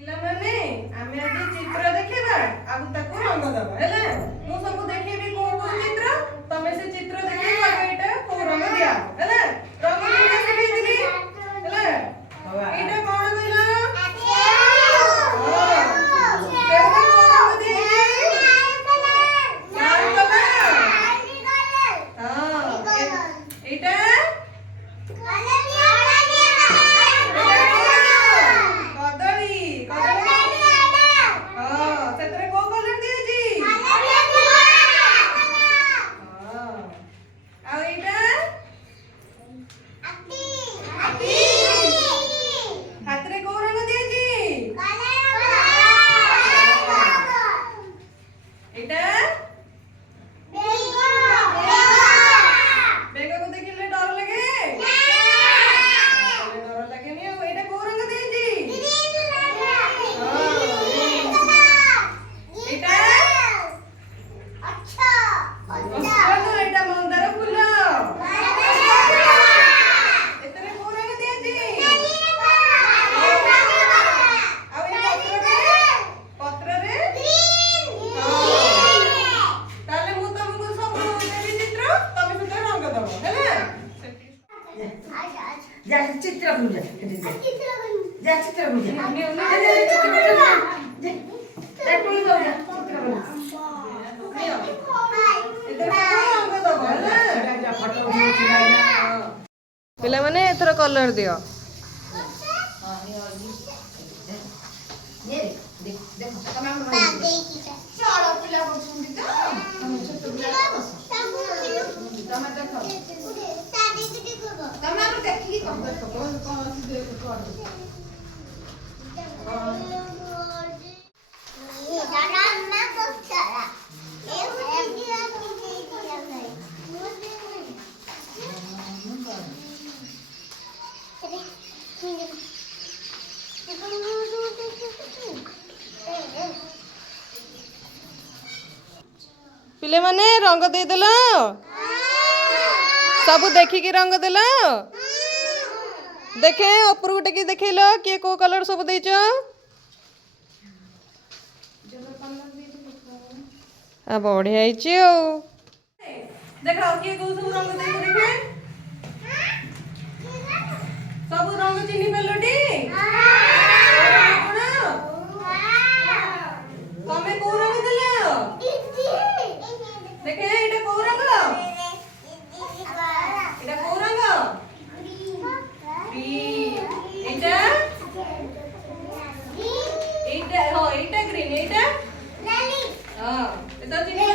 ପିଲାମାନେ ଆମେ ଆଜି ଚିତ୍ର ଦେଖିବା ଆଉ ତାକୁ ରଙ୍ଗ ଦେବା ହେଲା। ମୁଁ ସବୁ ଦେଖେଇବି କୋଉ କୋଉ ଚିତ୍ର, ତମେ ସେ ଚିତ୍ର ଦେଖେଇବ ଆଗ ଏଇଟା କୋଉ ରଙ୍ଗ ଦିଆ ହେଲା। ରଙ୍ଗ ଦିଆ ଶିଖେଇଥିଲି ହେଲା। ଏଇଟା କଣ କହିଲ? चित्र पिला माने एथर कलर दियो। पिले माने रंग दे देल सब देखिकी रंग देल देखे ऊपर को टेकी देखल किए को कलर सब देच बढ़िया देख किए को सब रंग दे देखे सब रंग चिन्ह पेलटी तमे को रंग देल देखे एटा को रंग एटा को रंग एटा एटा हो एटा ग्रीन एटा लाली हां एटा चिन्ह